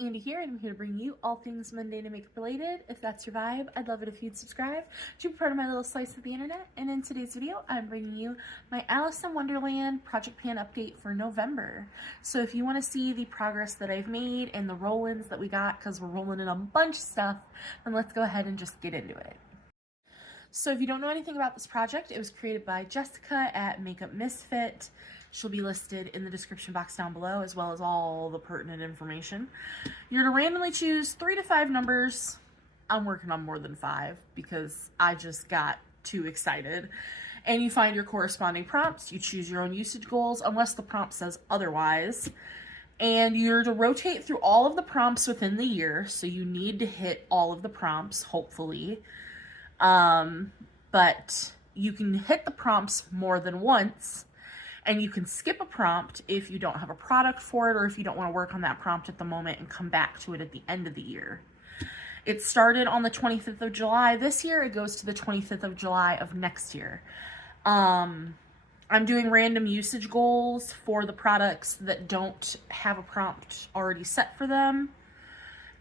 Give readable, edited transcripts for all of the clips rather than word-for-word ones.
Andy here, and I'm here to bring you all things mundane and makeup related. If that's your vibe, I'd love it if you'd subscribe to be part of my little slice of the internet. And in today's video, I'm bringing you my Alice in Wonderland project pan update for November. So if you want to see the progress that I've made and the roll-ins that we got, because we're rolling in a bunch of stuff, then let's go ahead and just get into it. So if you don't know anything about this project, it was created by Jessica at Makeup Misfit. She'll be listed in the description box down below, as well as all the pertinent information. You're to randomly choose 3 to 5 numbers. I'm working on more than 5 because I just got too excited. And you find your corresponding prompts. You choose your own usage goals, unless the prompt says otherwise. And you're to rotate through all of the prompts within the year, so you need to hit all of the prompts, hopefully. But you can hit the prompts more than once. And you can skip a prompt if you don't have a product for it or if you don't want to work on that prompt at the moment and come back to it at the end of the year. It started on the 25th of July this year. It goes to the 25th of July of next year. I'm doing random usage goals for the products that don't have a prompt already set for them.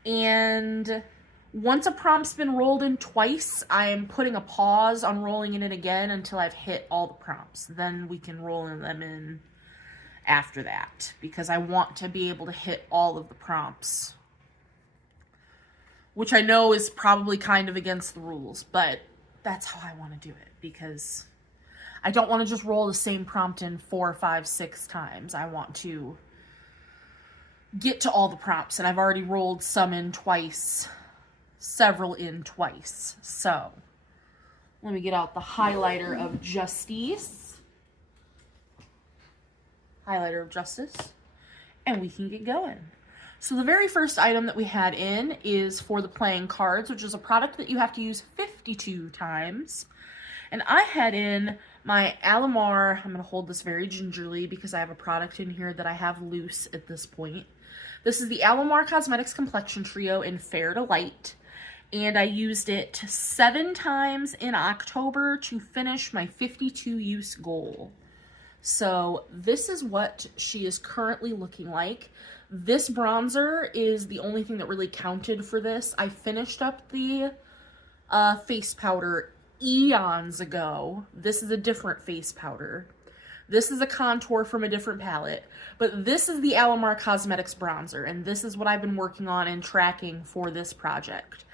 And once a prompt's been rolled in twice, I'm putting a pause on rolling it in again until I've hit all the prompts. Then we can roll them in after that, because I want to be able to hit all of the prompts. Which I know is probably kind of against the rules, but that's how I want to do it, because I don't want to just roll the same prompt in 4, 5, 6 times. I want to get to all the prompts, and I've already rolled some in twice. Several in twice. So let me get out the highlighter of Justice. Highlighter of Justice. And we can get going. So the very first item that we had in is for the playing cards, which is a product that you have to use 52 times. And I had in my Alamar, I'm going to hold this very gingerly because I have a product in here that I have loose at this point. This is the Alamar Cosmetics Complexion Trio in Fair to Light. And I used it 7 times in October to finish my 52 use goal. So this is what she is currently looking like. This bronzer is the only thing that really counted for this. I finished up the face powder eons ago. This is a different face powder. This is a contour from a different palette. But this is the Alamar Cosmetics bronzer, and this is what I've been working on and tracking for this project.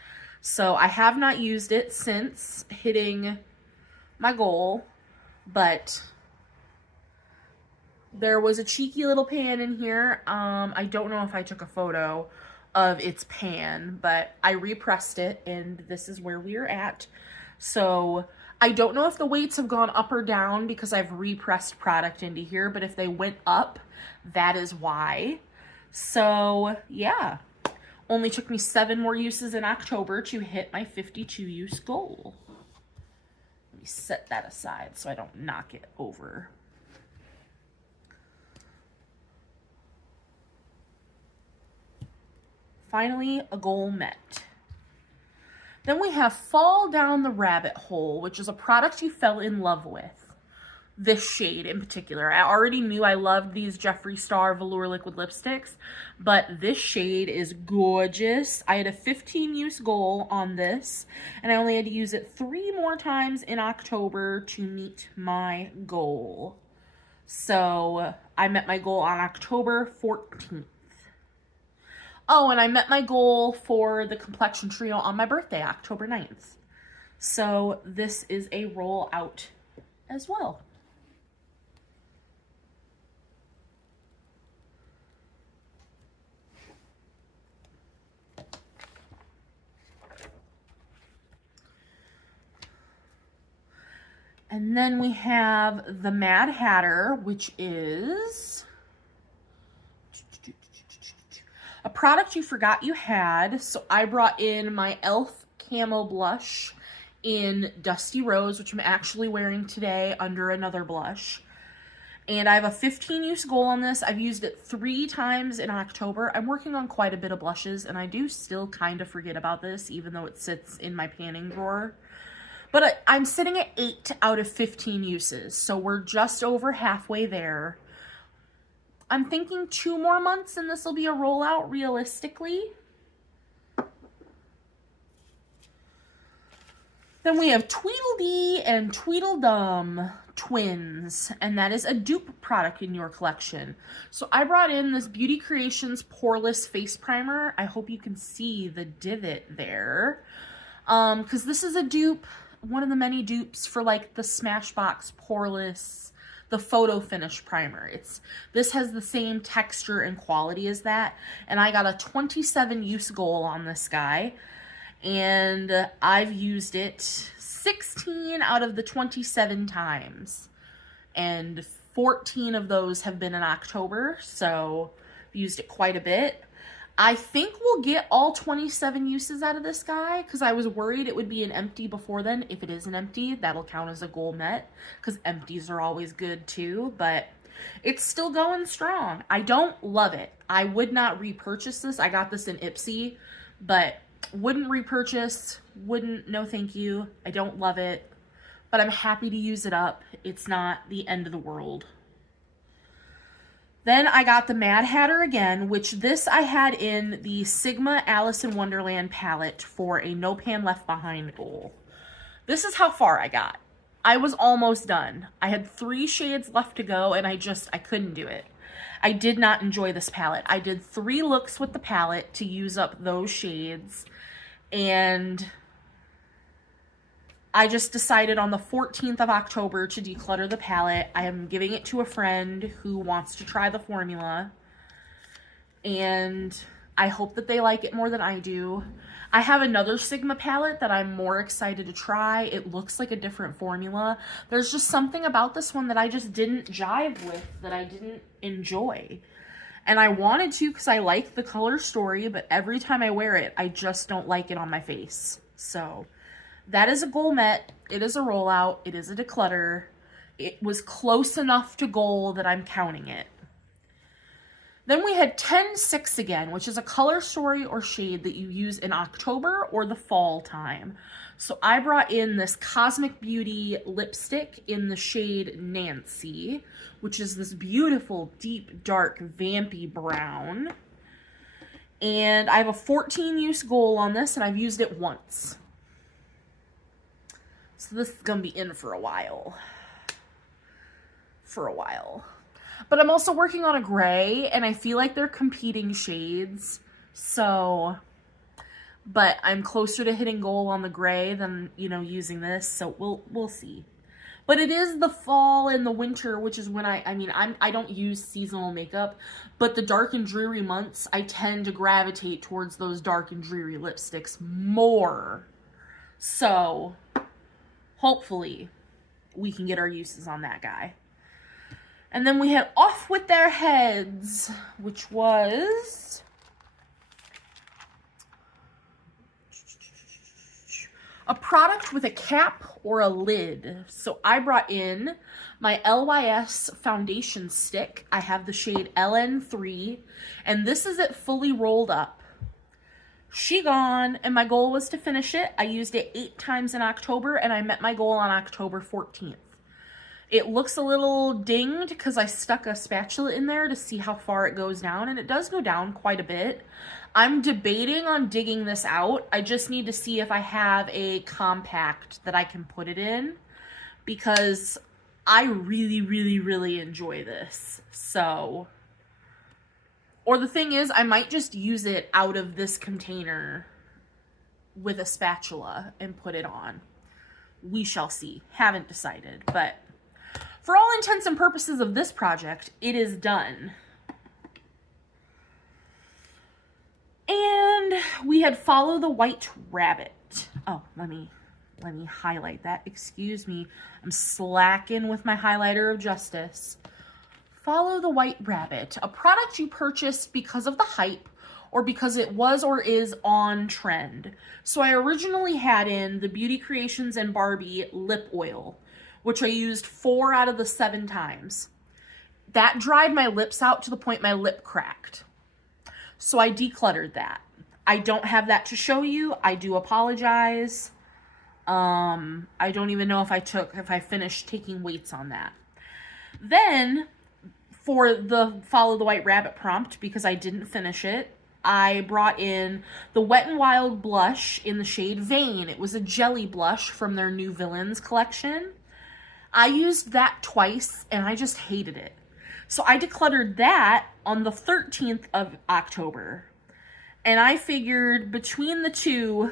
So I have not used it since hitting my goal, but there was a cheeky little pan in here. I don't know if I took a photo of its pan, but I repressed it, and this is where we are at. So I don't know if the weights have gone up or down because I've repressed product into here, but if they went up, that is why. So yeah. Only took me 7 more uses in October to hit my 52 use goal. Let me set that aside so I don't knock it over. Finally, a goal met. Then we have Fall Down the Rabbit Hole, which is a product you fell in love with. This shade in particular. I already knew I loved these Jeffree Star Velour liquid lipsticks, but this shade is gorgeous. I had a 15 use goal on this, and I only had to use it 3 more times in October to meet my goal. So I met my goal on October 14th. Oh, and I met my goal for the complexion trio on my birthday, October 9th. So this is a roll out as well. And then we have the Mad Hatter, which is a product you forgot you had. So I brought in my e.l.f. Camo Blush in Dusty Rose, which I'm actually wearing today under another blush. And I have a 15 use goal on this. I've used it 3 times in October. I'm working on quite a bit of blushes, and I do still kind of forget about this, even though it sits in my panning drawer. But I'm sitting at 8 out of 15 uses, so we're just over halfway there. I'm thinking 2 more months and this will be a rollout realistically. Then we have Tweedledee and Tweedledum twins, and that is a dupe product in your collection. So I brought in this Beauty Creations Poreless Face Primer. I hope you can see the divot there. Because this is a dupe, one of the many dupes for like the Smashbox Poreless, the Photo Finish Primer. This has the same texture and quality as that, and I got a 27 use goal on this guy. And I've used it 16 out of the 27 times. And 14 of those have been in October, so I've used it quite a bit. I think we'll get all 27 uses out of this guy, because I was worried it would be an empty before then. If it is an empty, that'll count as a goal met, because empties are always good too, but it's still going strong. I don't love it. I would not repurchase this. I got this in Ipsy, but wouldn't repurchase, no thank you. I don't love it, but I'm happy to use it up. It's not the end of the world. Then I got the Mad Hatter again, which this I had in the Sigma Alice in Wonderland palette for a No Pan Left Behind goal. This is how far I got. I was almost done. I had 3 shades left to go and I couldn't do it. I did not enjoy this palette. I did 3 looks with the palette to use up those shades, and I just decided on the 14th of October to declutter the palette. I am giving it to a friend who wants to try the formula, and I hope that they like it more than I do. I have another Sigma palette that I'm more excited to try. It looks like a different formula. There's just something about this one that I just didn't jive with, that I didn't enjoy. And I wanted to because I like the color story, but every time I wear it, I just don't like it on my face. So that is a goal met. It is a rollout. It is a declutter. It was close enough to goal that I'm counting it. Then we had 10-6 again, which is a color story or shade that you use in October or the fall time. So I brought in this Cosmic Beauty lipstick in the shade Nancy, which is this beautiful, deep, dark, vampy brown. And I have a 14 use goal on this, and I've used it once. So this is going to be in for a while. But I'm also working on a gray, and I feel like they're competing shades. So, but I'm closer to hitting goal on the gray than, you know, using this. So we'll see. But it is the fall and the winter, which is when I don't use seasonal makeup, but the dark and dreary months, I tend to gravitate towards those dark and dreary lipsticks more. So hopefully we can get our uses on that guy. And then we had Off With Their Heads, which was a product with a cap or a lid. So I brought in my LYS foundation stick. I have the shade LN3, and this is it fully rolled up. She gone, and my goal was to finish it. I used it 8 times in October, and I met my goal on October 14th. It looks a little dinged because I stuck a spatula in there to see how far it goes down, and it does go down quite a bit. I'm debating on digging this out. I just need to see if I have a compact that I can put it in, because I really, really, really enjoy this. So, or the thing is, I might just use it out of this container with a spatula and put it on. We shall see. Haven't decided, but for all intents and purposes of this project, it is done. And we had Follow the White Rabbit. Oh, let me highlight that. Excuse me. I'm slacking with my highlighter of justice. Follow the White Rabbit, a product you purchased because of the hype or because it was or is on trend. So I originally had in the Beauty Creations and Barbie lip oil, which I used 4 out of the 7 times. That dried my lips out to the point my lip cracked. So I decluttered that. I don't have that to show you. I do apologize. I don't even know if I finished taking weights on that. Then, For the Follow the White Rabbit prompt, because I didn't finish it, I brought in the Wet n Wild blush in the shade Vein. It was a jelly blush from their new Villains collection. I used that twice and I just hated it. So I decluttered that on the 13th of October. And I figured between the two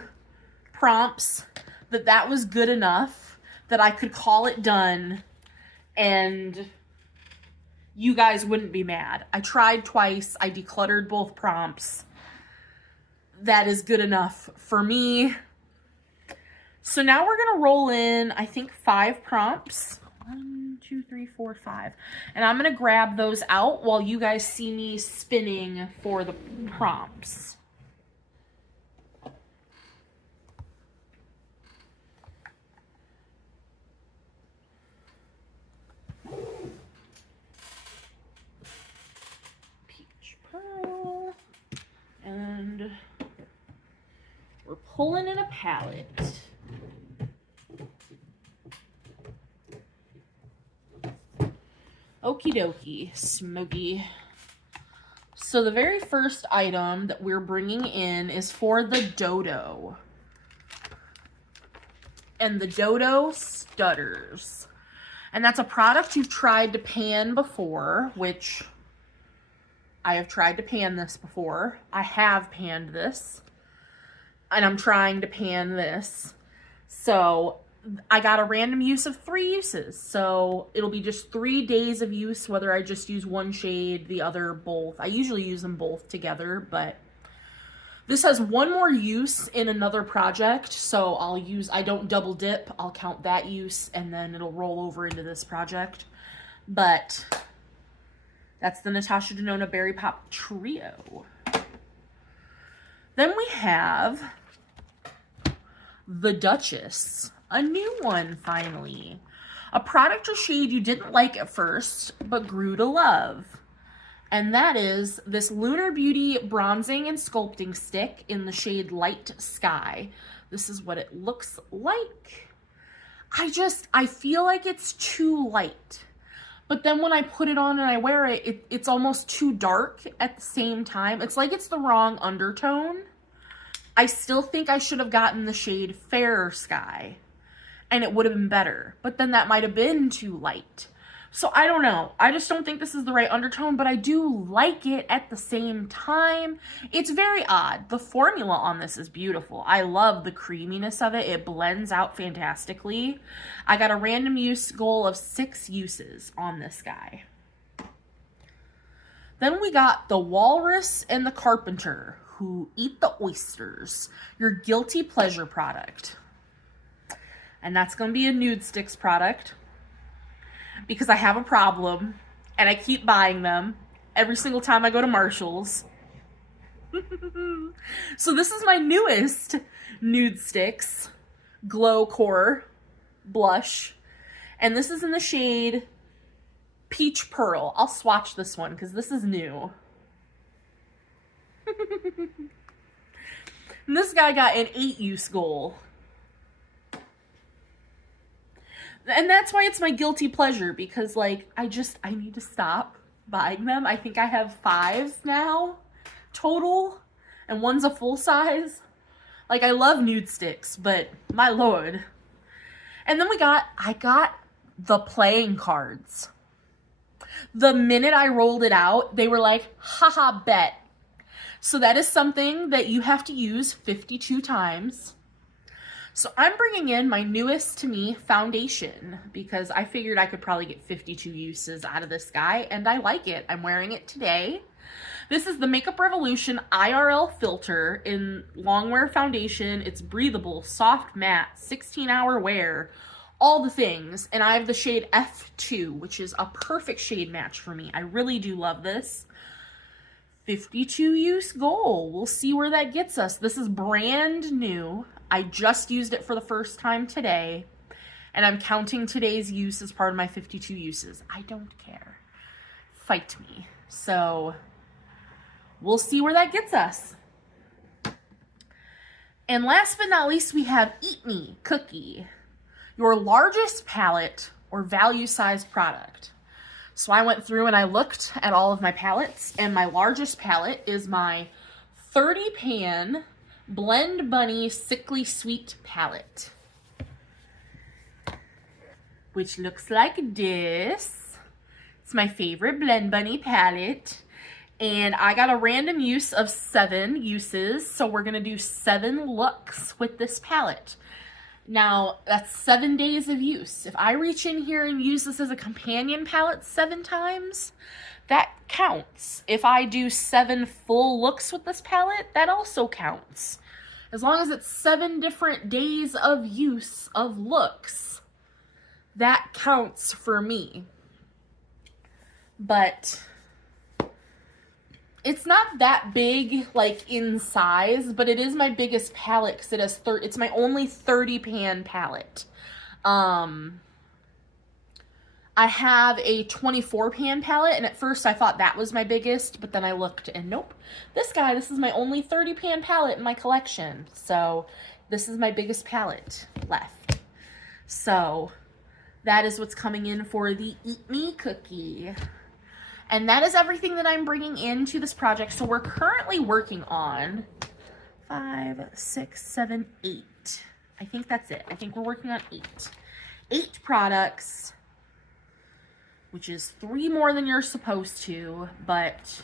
prompts that was good enough that I could call it done and you guys wouldn't be mad. I tried twice. I decluttered both prompts. That is good enough for me. So now we're going to roll in, I think, 5 prompts. 1, 2, 3, 4, 5. And I'm going to grab those out while you guys see me spinning for the prompts. And we're pulling in a palette. Okie dokie, smoky. So the very first item that we're bringing in is for the Dodo. And the Dodo Stutters. And that's a product you've tried to pan before, which I have tried to pan this before. I have panned this. And I'm trying to pan this. So I got a random use of 3 uses. So it'll be just 3 days of use, whether I just use one shade, the other both. I usually use them both together, but this has one more use in another project. So I don't double dip. I'll count that use and then it'll roll over into this project. But that's the Natasha Denona Berry Pop Trio. Then we have the Duchess, a new one finally. A product or shade you didn't like at first, but grew to love. And that is this Lunar Beauty Bronzing and Sculpting Stick in the shade Light Sky. This is what it looks like. I feel like it's too light. But then when I put it on and I wear it, it's almost too dark at the same time. It's like it's the wrong undertone. I still think I should have gotten the shade Fairer Sky. And it would have been better. But then that might have been too light. So I don't know. I just don't think this is the right undertone. But I do like it at the same time. It's very odd. The formula on this is beautiful. I love the creaminess of it. It blends out fantastically. I got a random use goal of 6 uses on this guy. Then we got the Walrus and the Carpenter Who Eat the Oysters. Your guilty pleasure product. And that's going to be a Nude Sticks product. Because I have a problem. And I keep buying them. Every single time I go to Marshall's. So this is my newest Nude Sticks Glow Core blush. And this is in the shade Peach Pearl. I'll swatch this one because this is new. And this guy got an 8 use goal. And that's why it's my guilty pleasure, because like I need to stop buying them. I think I have 5 now total, and one's a full size. Like, I love Nude Sticks, but my lord. And then I got the playing cards. The minute I rolled it out, they were like, haha, bet. So that is something that you have to use 52 times. So I'm bringing in my newest to me foundation because I figured I could probably get 52 uses out of this guy, and I like it. I'm wearing it today. This is the Makeup Revolution IRL filter in longwear foundation. It's breathable, soft matte, 16-hour wear, all the things. And I have the shade F2, which is a perfect shade match for me. I really do love this. 52 use goal. We'll see where that gets us. This is brand new. I just used it for the first time today, and I'm counting today's use as part of my 52 uses. I don't care. Fight me. So we'll see where that gets us. And last but not least, we have Eat Me Cookie, your largest palette or value size product. So I went through and I looked at all of my palettes, and my largest palette is my 30 pan Blend Bunny Sickly Sweet palette, which looks like this. It's my favorite Blend Bunny palette. And I got a random use of 7 uses, so we're going to do 7 looks with this palette. Now, that's 7 days of use. If I reach in here and use this as a companion palette 7 times, that counts. If I do 7 full looks with this palette, that also counts. As long as it's 7 different days of use of looks, that counts for me. But it's not that big, like, in size, but it is my biggest palette because it has it's my only 30 pan palette. I have a 24 pan palette, and at first I thought that was my biggest, but then I looked and nope. This is my only 30 pan palette in my collection. So this is my biggest palette left. So that is what's coming in for the Eat Me cookie. And that is everything that I'm bringing into this project. So we're currently working on 5, 6, 7, 8. I think that's it. I think we're working on 8. 8 products, which is 3 more than you're supposed to, but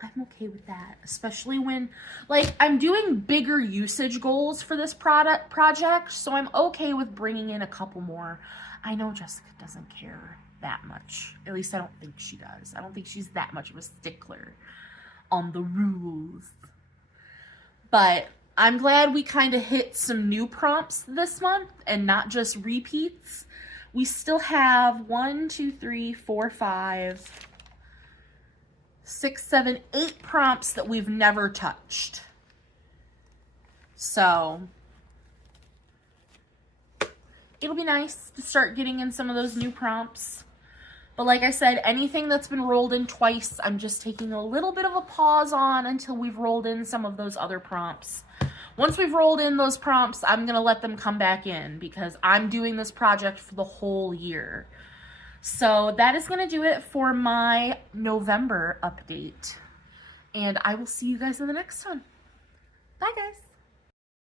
I'm okay with that. Especially when, like, I'm doing bigger usage goals for this project, so I'm okay with bringing in a couple more. I know Jessica doesn't care that much. At least I don't think she does. I don't think she's that much of a stickler on the rules. But I'm glad we kind of hit some new prompts this month and not just repeats. We still have 1, 2, 3, 4, 5, 6, 7, 8 prompts that we've never touched. So it'll be nice to start getting in some of those new prompts. But like I said, anything that's been rolled in twice, I'm just taking a little bit of a pause on until we've rolled in some of those other prompts. Once we've rolled in those prompts, I'm going to let them come back in because I'm doing this project for the whole year. So that is going to do it for my November update. And I will see you guys in the next one. Bye, guys.